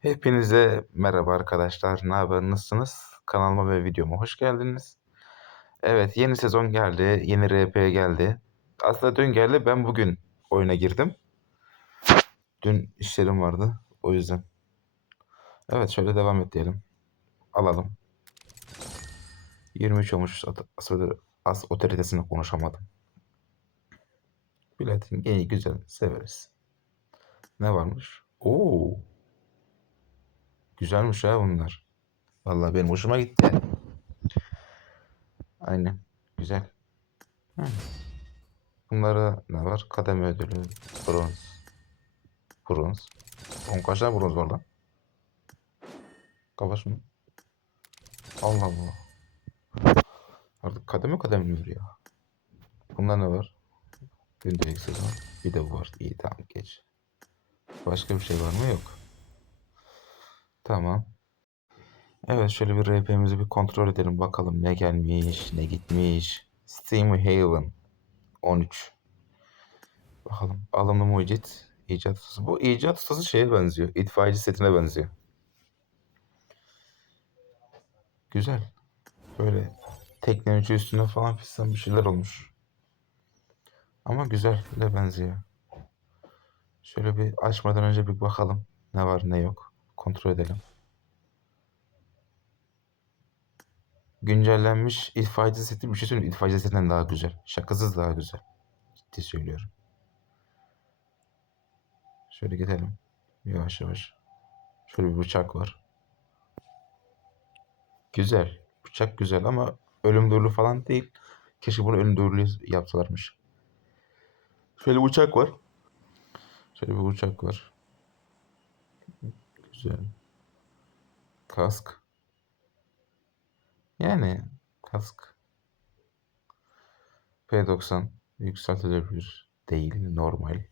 Hepinize merhaba arkadaşlar. Ne haber? Nasılsınız? Kanalıma ve videoma hoş geldiniz. Evet, yeni sezon geldi. Yeni RP geldi. Aslında dün geldi. Ben bugün oyuna girdim. Dün işlerim vardı. O yüzden. Evet, şöyle devam et diyelim. Alalım. 23 olmuş. Az otoritesini konuşamadım. Biletin iyi güzel. Severiz. Ne varmış? Oo. Güzelmiş ha bunlar. Vallahi benim hoşuma gitti. Aynen. Güzel. Bunlara ne var? Kademe ödülü. Bronz. Bronz. On kaç tane bronz var lan? Kavaş mı? Allah Allah. Artık kademe kademe mi veriyor? Bunda ne var? Gündelik sezon. Bir de bu var. İyi tamam geç. Başka bir şey var mı? Yok. Tamam. Evet şöyle bir RP'mizi bir kontrol edelim. Bakalım ne gelmiş, ne gitmiş. Steam Haven 13. Bakalım. Alımlı mucit. İcat ustası. Bu icat ustası şeye benziyor. İtfaiyeci setine benziyor. Güzel. Böyle teknoloji üstüne falan fistan bir şeyler olmuş. Ama güzel de benziyor. Şöyle bir açmadan önce bir bakalım. Ne var ne yok. Kontrol edelim. Güncellenmiş itfaiyeci seti bir şey söyleyeyim. İtfaiyeci setinden daha güzel. Şakasız daha güzel. Ciddi söylüyorum. Şöyle gidelim. Yavaş yavaş. Şöyle bir bıçak var. Güzel. Bıçak güzel ama ölüm duyulu falan değil. Keşke bunu ölüm duyulu yapsalarmış. Şöyle bir bıçak var. Şöyle bir bıçak var. Güzel. Kask. Yani kask. P90 yükseltilebilir. Değil. Normal.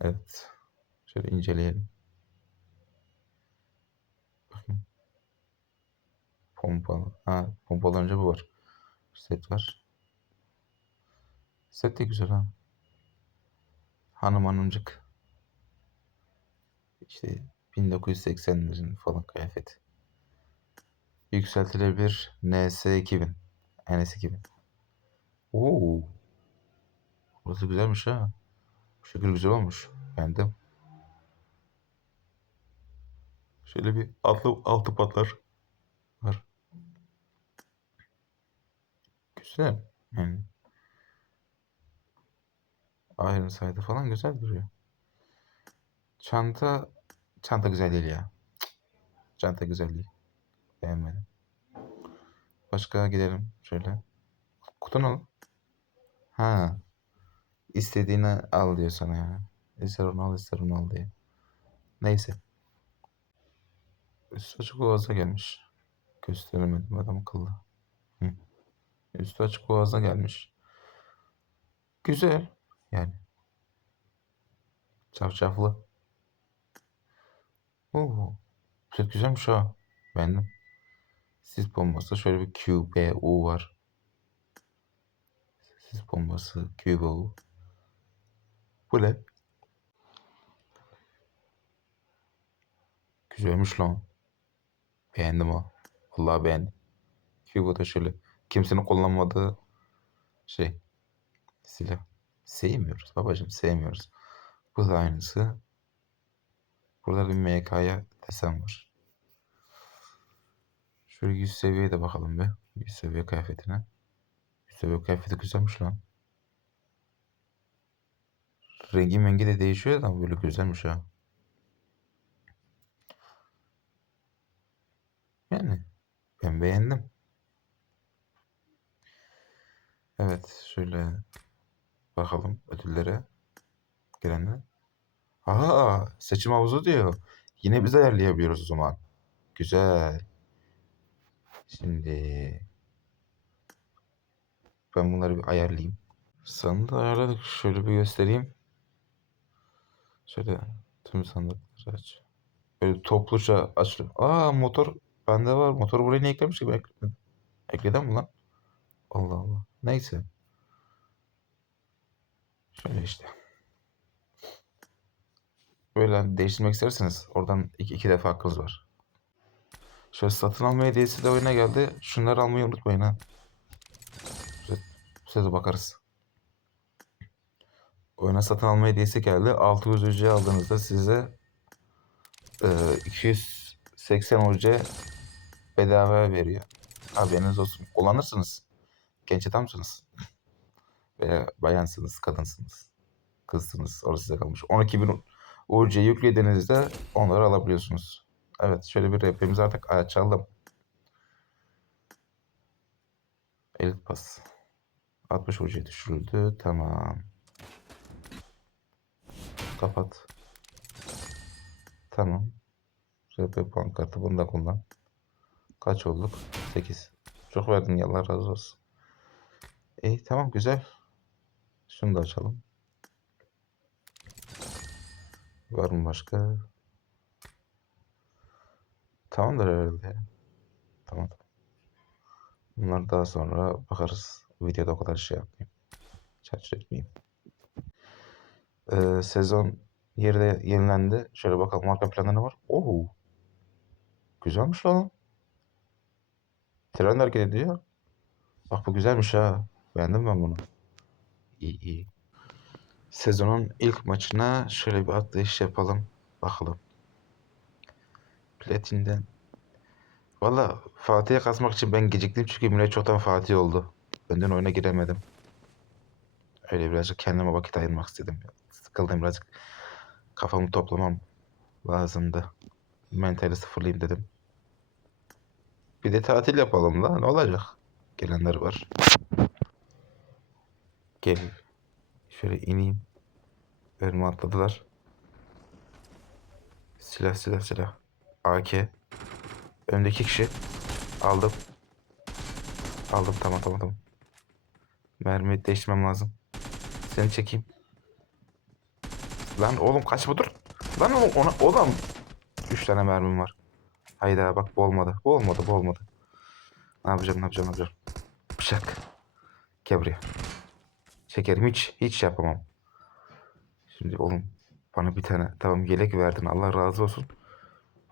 Evet. Şöyle inceleyelim. Bakayım. Pompalı. Ha, pompalı önce bu var. Set var. Set de güzel ha. Hanım hanımcık. İşte 1980'lerin falan kıyafeti. Yükseltilebilir NS2000. NS2000. Oo. Burası güzelmiş ha. Bu şekil güzel olmuş. Beğendim. Şöyle bir altı, altı patlar var. Güzel. Yani. Iron Side'ı falan güzel duruyor. Çanta çanta güzel değil ya. Çanta güzel değil. Beğenmedim. Başka gidelim şöyle. Kutu ne lan? Ha. İstediğini al diyor sana ya. İster onu al ister onu al diye. Neyse. Üstü açık boğaza gelmiş. Gösteremedim adam akıllı. Üstü açık boğaza gelmiş. Güzel. Yani. Çafçaflı. Oo. Çok güzelmiş ha. Beğendim. Sis bombası şöyle bir QBU var. Sis bombası QBU. Bu ne? Güzelmiş lan. Beğendim ha. Vallahi beğendim. QBU da şöyle kimsenin kullanmadığı şey. Silah. Sevmiyoruz babacım sevmiyoruz. Bu da aynısı. Burada bir MK'ya desen var. Şöyle 100 seviyeye de bakalım be. 100 seviye kıyafetine. 100 seviye kıyafeti güzelmiş lan. Rengi mengi de değişiyor ama böyle güzelmiş ha. Yani ben beğendim. Evet şöyle bakalım ödüllere gelenler. Aa seçim havuzu diyor. Yine biz ayarlayabiliyoruz o zaman. Güzel. Şimdi ben bunları bir ayarlayayım. Sandığı ayarladık. Şöyle bir göstereyim. Şöyle tüm sandıkları aç. Böyle topluca açılıyor. Aa motor bende var. Motoru buraya niye eklemiş gibi ekledim. Ekledim mi lan? Allah Allah. Neyse. Şöyle işte. Böyle değiştirmek isterseniz oradan iki, iki defa hakkınız var. Şöyle satın alma hediyesi de oyuna geldi. Şunları almayı unutmayın ha. Size bakarız. Oyuna satın alma hediyesi geldi. 600 UC aldığınızda size e, 280 UC bedava veriyor. Haberiniz olsun. Kullanırsınız. Genç adamsınız. Veya bayansınız, kadınsınız. Kızsınız. Orası size kalmış. 12.000 UC yüklediğinizde onları alabiliyorsunuz. Evet şöyle bir rapimizi artık açalım. Elit pas. 60 UC düşürüldü. Tamam. Kapat. Tamam. RP puan kartı bunu da kullan. Kaç olduk? 8. Çok verdin ya Allah razı olsun. İyi tamam güzel. Şunu da açalım. Var mı başka? Tamamdır herhalde. Tamam. Bunlar daha sonra bakarız. Videoda o kadar şey yapmayayım. Çarçur etmeyeyim. Ee, sezon yeri de yenilendi. Şöyle bakalım arka planda ne var? Oo. Güzelmiş lan. Tren hareket ediyor. Bak bu güzelmiş ha. Beğendim ben bunu. İyi iyi. Sezonun ilk maçına şöyle bir atlayış yapalım. Bakalım. Platin'den. Valla Fatih'e kasmak için ben geciktim çünkü Millet çoktan Fatih oldu. Önden oyuna giremedim. Öyle birazcık kendime vakit ayırmak istedim. Sıkıldım birazcık. Kafamı toplamam lazımdı. Mentali sıfırlayayım dedim. Bir de tatil yapalım da ne olacak? Gelenler var. Gel. Şöyle ineyim. Önüme atladılar. Silah silah silah. AK. Önümdeki kişi. Aldım. Aldım tamam tamam tamam. Mermi değiştirmem lazım. Seni çekeyim. Lan oğlum kaçma dur. Lan oğlum ona oğlum. Üç tane mermim var. Hayda bak bu olmadı. Bu olmadı bu olmadı. Ne yapacağım ne yapacağım ne yapacağım. Bıçak. Gel. Çekerim hiç hiç yapamam. Şimdi oğlum bana bir tane tamam yelek verdin Allah razı olsun.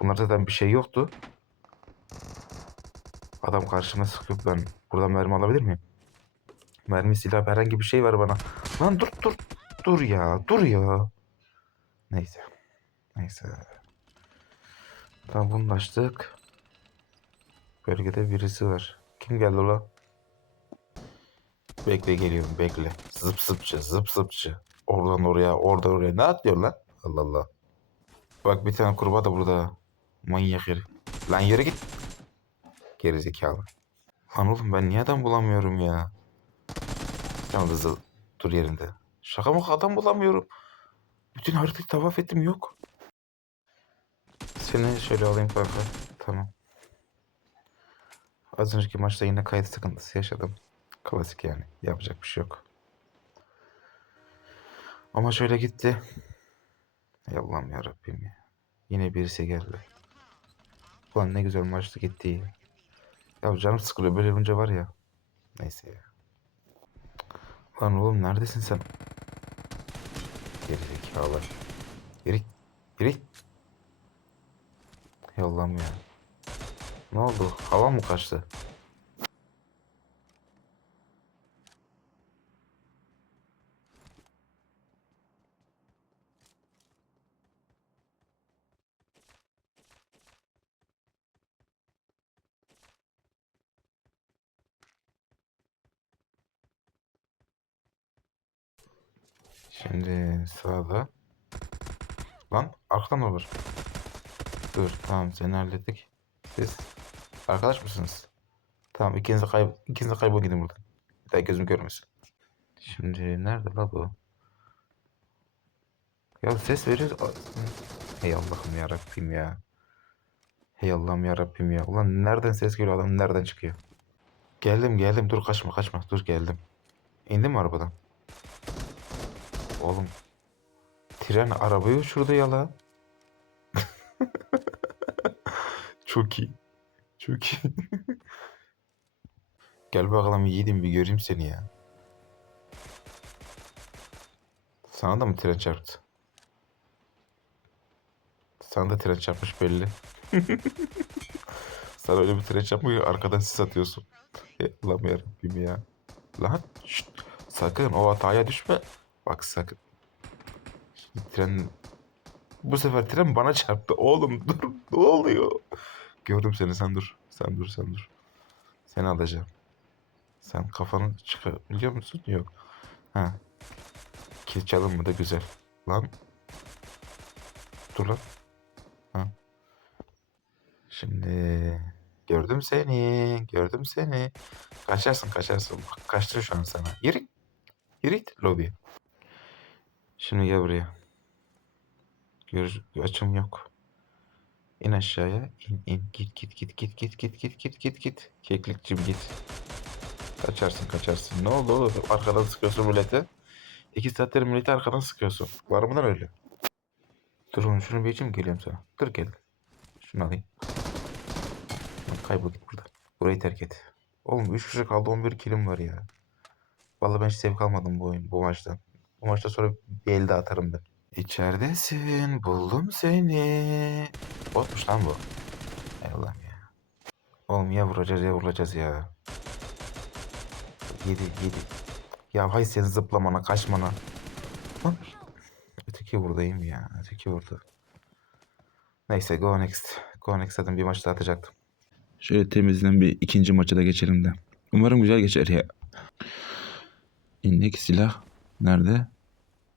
Bunlarda zaten bir şey yoktu. Adam karşıma sıkıyor ben buradan mermi alabilir miyim? Mermi silah herhangi bir şey ver bana. Lan dur dur dur ya dur ya. Neyse. Neyse. Tamam bunu açtık. Bölgede birisi var. Kim geldi ola? Bekle geliyorum bekle. Zıp zıpçı zıp zıpçı. Oradan oraya oradan oraya ne atlıyor lan? Allah Allah. Bak bir tane kurbağa da burada. Manyak herif. Lan yürü git. Geri zekalı. Lan oğlum ben niye adam bulamıyorum ya? Tamam hızlı dur yerinde. Şaka mı adam bulamıyorum. Bütün haritayı tavaf ettim yok. Seni şöyle alayım kanka. Tamam. Az önceki maçta yine kayıt sıkıntısı yaşadım. Klasik yani. Yapacak bir şey yok. Ama şöyle gitti. Ey Allah'ım ya Rabbim ya. Yine birisi geldi. Ulan ne güzel maçtı gitti. Ya canım sıkılıyor böyle önce var ya. Neyse ya. Lan oğlum neredesin sen? Geri zekalı. Yürü. Yürü. Ey Allah'ım ya. Ne oldu? Hava mı kaçtı? Şimdi sağda. Lan arkadan olur? Dur tamam seni hallettik. Siz arkadaş mısınız? Tamam ikiniz de kayb ikiniz de kaybol gidin buradan. Bir daha gözüm görmesin. Şimdi nerede la bu? Ya ses verir. Hey Allah'ım ya Rabbim ya. Hey Allah'ım ya Rabbim ya. Ulan nereden ses geliyor adam nereden çıkıyor? Geldim geldim dur kaçma kaçma dur geldim. İndin mi arabadan? Oğlum. Tren arabayı uçurdu ya la. Çok iyi. Çok iyi. Gel bakalım yiğidim bir göreyim seni ya. Sana da mı tren çarptı? Sana da tren çarpmış belli. Sana öyle bir tren çarpmıyor arkadan sis atıyorsun. Ya, Allah'ım yarabbim ya. Lan şşt, sakın o hataya düşme. Bak sakın. Şimdi tren... Bu sefer tren bana çarptı. Oğlum dur ne oluyor? Gördüm seni sen dur. Sen dur sen dur. Seni alacağım. Sen kafanı çıkabiliyor musun? Yok. Ha. Kill çalınmadı güzel. Lan. Dur lan. Ha. Şimdi gördüm seni. Gördüm seni. Kaçarsın kaçarsın. Kaçtı şu an sana. Yürü. Yürü git. Şimdi gel buraya. Gör, açım yok. İn aşağıya. İn in. Git git git git git git git git git git. Keklikçim git. Kaçarsın kaçarsın. Ne oldu oğlum? Arkadan sıkıyorsun millete. İki saattir milleti arkadan sıkıyorsun. Var mı lan öyle? Dur oğlum şunu bir içeyim geliyorum sana. Dur gel. Şunu alayım. Kaybol git buradan. Burayı terk et. Oğlum 3 kişi kaldı 11 kilim var ya. Vallahi ben hiç zevk almadım bu oyun bu maçtan. Bu maçta sonra bir el daha atarım ben. İçeridesin buldum seni. Botmuş lan bu. Ey Allah'ım ya. Oğlum ya vuracağız ya vuracağız ya. Yedi yedi. Ya hay senin zıplamana kaçmana. Lan. Öteki buradayım ya. Öteki burada. Neyse go next. Go next zaten bir maç daha atacaktım. Şöyle temizden bir ikinci maça da geçelim de. Umarım güzel geçer ya. İndeki silah nerede?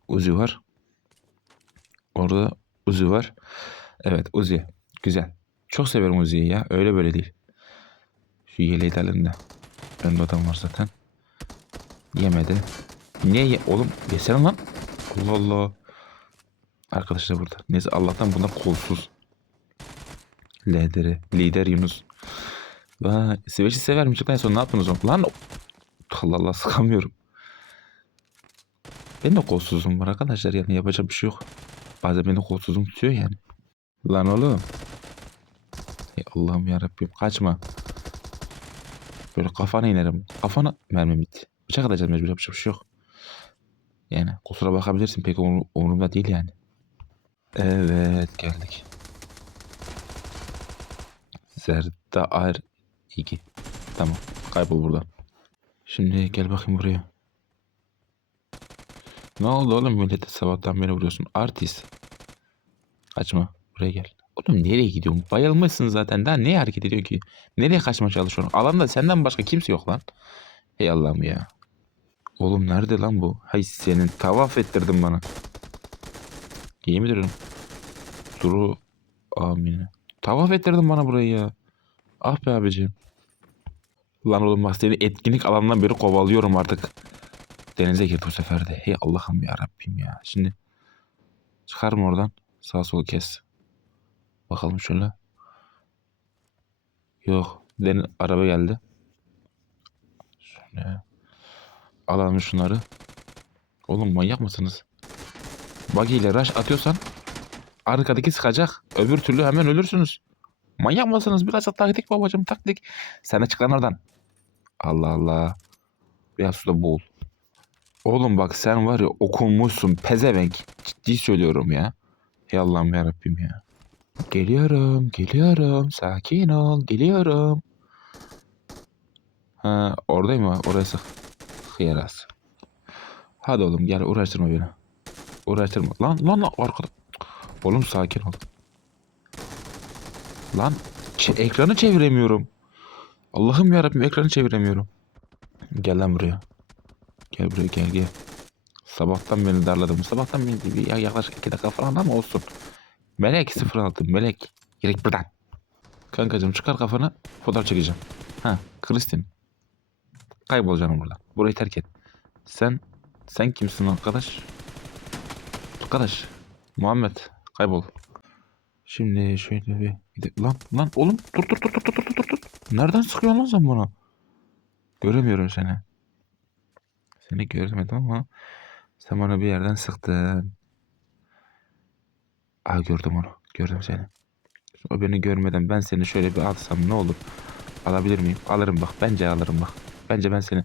Uzi var. Orada Uzi var. Evet Uzi. Güzel. Çok severim Uzi'yi ya. Öyle böyle değil. Şu yeleği de da. Önde adam var zaten. Yemedi. Niye ye? Oğlum yesene lan. Allah Allah. Arkadaşlar burada. Neyse Allah'tan bunlar kolsuz. Lideri. Lider Yunus. Vay. Sveç'i severmiş. En son ne yaptınız? Lan. Allah Allah sıkamıyorum. Ben de kolsuzum var arkadaşlar yani yapacak bir şey yok. Bazen beni kolsuzum tutuyor yani. Lan oğlum. Ey Allah'ım yarabbim kaçma. Böyle kafana inerim. Kafana mermi bitti. Bıçak atacağız mecbur yapacak bir şey yok. Yani kusura bakabilirsin pek umur, umurumda değil yani. Evet geldik. Zerdaar 2. Tamam kaybol buradan. Şimdi gel bakayım buraya. Ne oldu oğlum millete sabahtan beri vuruyorsun? Artist. Kaçma. Buraya gel. Oğlum nereye gidiyorsun? Bayılmışsın zaten. Daha neye hareket ediyor ki? Nereye kaçmaya çalışıyorsun? Alanda senden başka kimse yok lan. Hey Allah'ım ya. Oğlum nerede lan bu? Hay senin tavaf ettirdin bana. Yemin ederim. Duru amin. Tavaf ettirdin bana burayı ya. Ah be abicim. Lan oğlum bak seni etkinlik alanından beri kovalıyorum artık. Denize girdi bu sefer de. Hey Allah'ım ya Rabbim ya. Şimdi çıkar mı oradan? Sağ sol kes. Bakalım şöyle. Yok. Den araba geldi. Şöyle. Alalım şunları. Oğlum manyak mısınız? Buggy ile rush atıyorsan arkadaki sıkacak. Öbür türlü hemen ölürsünüz. Manyak mısınız? Biraz taktik babacım taktik. Sen de çık lan oradan. Allah Allah. Biraz suda boğul. Oğlum bak sen var ya okunmuşsun pezevenk. Ciddi söylüyorum ya. Ey Allah'ım yarabbim ya. Geliyorum, geliyorum. Sakin ol, geliyorum. Ha, oradayım mı? Orası. Hıyaras. Hadi oğlum gel uğraştırma beni. Uğraştırma. Lan lan lan arkada. Oğlum sakin ol. Lan ekranı çeviremiyorum. Allah'ım yarabbim ekranı çeviremiyorum. Gel lan buraya. Gel buraya gel gel. Sabahtan beni darladı. Bu sabahtan beni ya yaklaşık 2 dakika falan ama olsun. Melek 06 Melek. Gerek buradan. Kankacım çıkar kafanı fotoğraf çekeceğim. Ha Kristin. Kaybol canım buradan. Burayı terk et. Sen sen kimsin arkadaş? Arkadaş. Muhammed kaybol. Şimdi şöyle bir gidip lan lan oğlum dur dur dur dur dur dur dur. Nereden sıkıyorsun lan sen bunu? Göremiyorum seni. Seni görmedim ama sen bana bir yerden sıktın. Aa gördüm onu. Gördüm seni. O beni görmeden ben seni şöyle bir alsam ne olur? Alabilir miyim? Alırım bak. Bence alırım bak. Bence ben seni.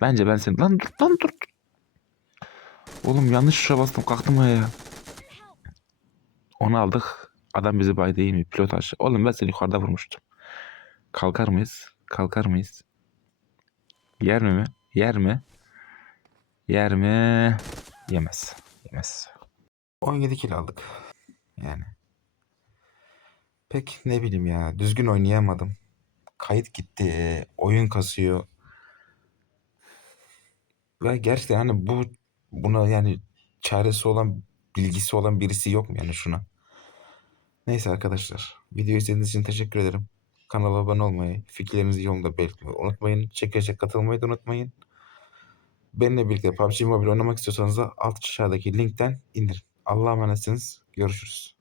Bence ben seni. Lan dur lan dur. Oğlum yanlış tuşa bastım kalktım ya. Onu aldık. Adam bizi bay değil mi? Pilot aşağı. Oğlum ben seni yukarıda vurmuştum. Kalkar mıyız? Kalkar mıyız? Yer mi mi? Yer mi? Yer mi? Yemez. Yemez. 17 kilo aldık. Yani. Pek ne bileyim ya. Düzgün oynayamadım. Kayıt gitti. Oyun kasıyor. Ve gerçekten hani bu buna yani çaresi olan bilgisi olan birisi yok mu yani şuna? Neyse arkadaşlar. Videoyu izlediğiniz için teşekkür ederim. Kanala abone olmayı, fikirlerinizi yolunda belirtmeyi unutmayın. Çekilişe katılmayı da unutmayın. Benimle birlikte PUBG Mobile oynamak istiyorsanız da alt aşağıdaki linkten indirin. Allah'a emanetsiniz. Görüşürüz.